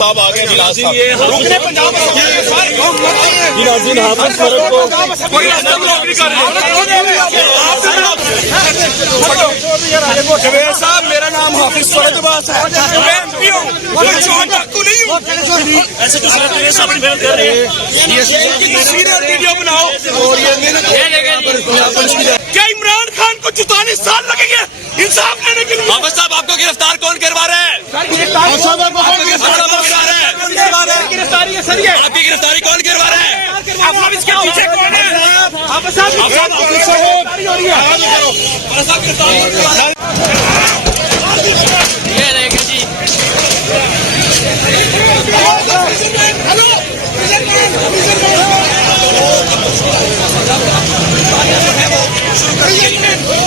صاحب آگے جوید صاحب میرا نام حافظ فرج عباس ہے، میں ایم پی ہوں، میں چوہن ڈاکو نہیں ہوں۔ ایسے کچھ کر رہے ہیں تصویریں اور ویڈیو بناؤ۔ کیا عمران خان کو 44 سال لگیں گے انصاف لینے کے لیے؟ حافظ صاحب آپ کو گرفتار کون کروا رہا ہے؟ آپ کی گرفتاری کون کروا رہا ہے؟ آپ اس کے پیچھے کون ہے؟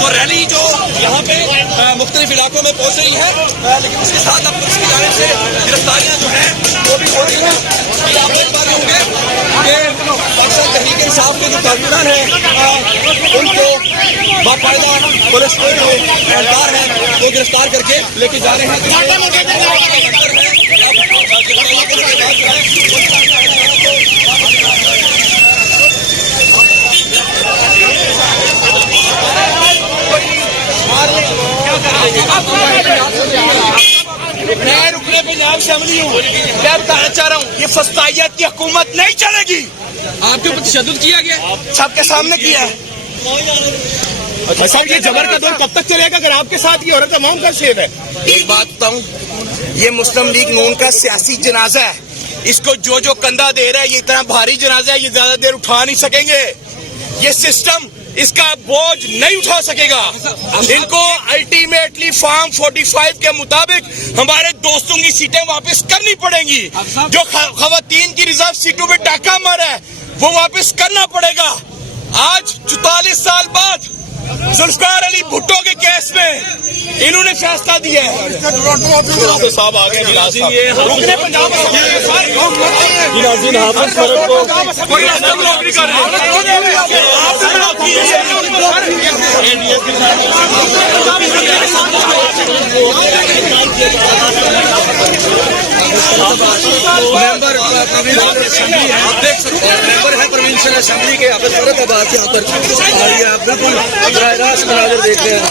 وہ ریلی جو یہاں پہ مختلف علاقوں میں پہنچ رہی ہے، لیکن اس کے ساتھ اب پولیس کی جانب سے گرفتاریاں جو ہیں وہ بھی ہو رہی ہیں۔ آپ دیکھ پا رہے ہوں گے کہ پاکستان تحریک انصاف کے جو کارکنان ہیں ان کو باقاعدہ پولیس کے جو اہلکار ہیں وہ گرفتار کر کے لے کے جا رہے ہیں۔ میں رکنے پنجاب سے عملی ہوں، میں بتانا چاہ رہا ہوں یہ فسطائیت کی حکومت نہیں چلے گی۔ آپ کے اوپر تشدد کیا گیا؟ سب کے سامنے کیا ہے۔ صاحب یہ جبر کا دور کب تک چلے گا اگر آپ کے ساتھ یہ عورت امام کا شیر ہے؟ ایک بات بتاؤں، یہ مسلم لیگ نون کا سیاسی جنازہ ہے، اس کو جو کندھا دے رہا ہے یہ اتنا بھاری جنازہ ہے، یہ زیادہ دیر اٹھا نہیں سکیں گے، یہ سسٹم اس کا بوجھ نہیں اٹھا سکے گا۔ ان کو الٹیمیٹلی فارم 45 کے مطابق ہمارے دوستوں کی سیٹیں واپس کرنی پڑیں گی، جو خواتین کی ریزرو سیٹوں پہ ڈاکہ مارا ہے وہ واپس کرنا پڑے گا۔ آج 44 سال بعد ذوالفقار علی بھٹو کے کیس میں انہوں نے فیصلہ دیا ہے۔ صاحب آگے رکنے پنجاب ممبر ہے پروونشل اسمبلی کے حافظ فرج عباس یہاں پر آئیے، آپ بالکل براہ راست مناظر دیکھ رہے ہیں۔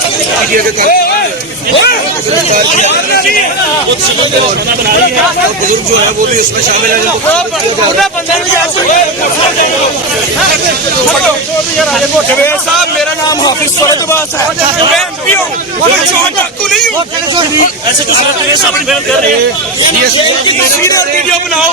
بزرگ جو ہے وہ بھی اس میں شامل ہیں۔ جوید صاحب میرا نام حافظ فرج عباس ہے، میں ایم پی ہوں، میں چوہن ڈاکو نہیں ہوں۔ ایسے کچھ کر رہے ہیں تصویریں اور ویڈیو بناؤ۔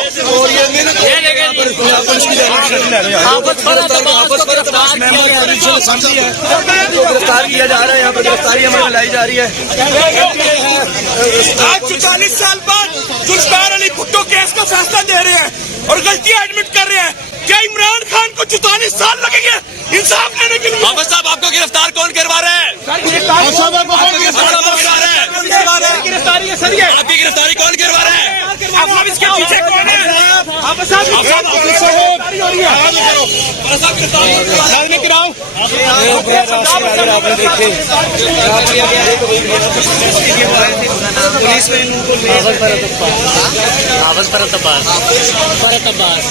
گرفتار کیا جا رہا ہے، یہاں پر گرفتاری ہمیں لائی جا رہی ہے۔ آج 44 سال بعد ذوالفقار علی بھٹو کیس کا فیصلہ دے رہے ہیں اور غلطیاں ایڈمٹ کر رہے ہیں۔ کیا عمران خان کو 44 سال لگیں گے انصاف لینے کے لیے؟ حافظ صاحب آپ کو گرفتار کون کروا رہا ہے؟ آپ کی گرفتاری کون کروا رہا ہے؟ آپ اس کے پیچھے کون ہے؟ فرت عباس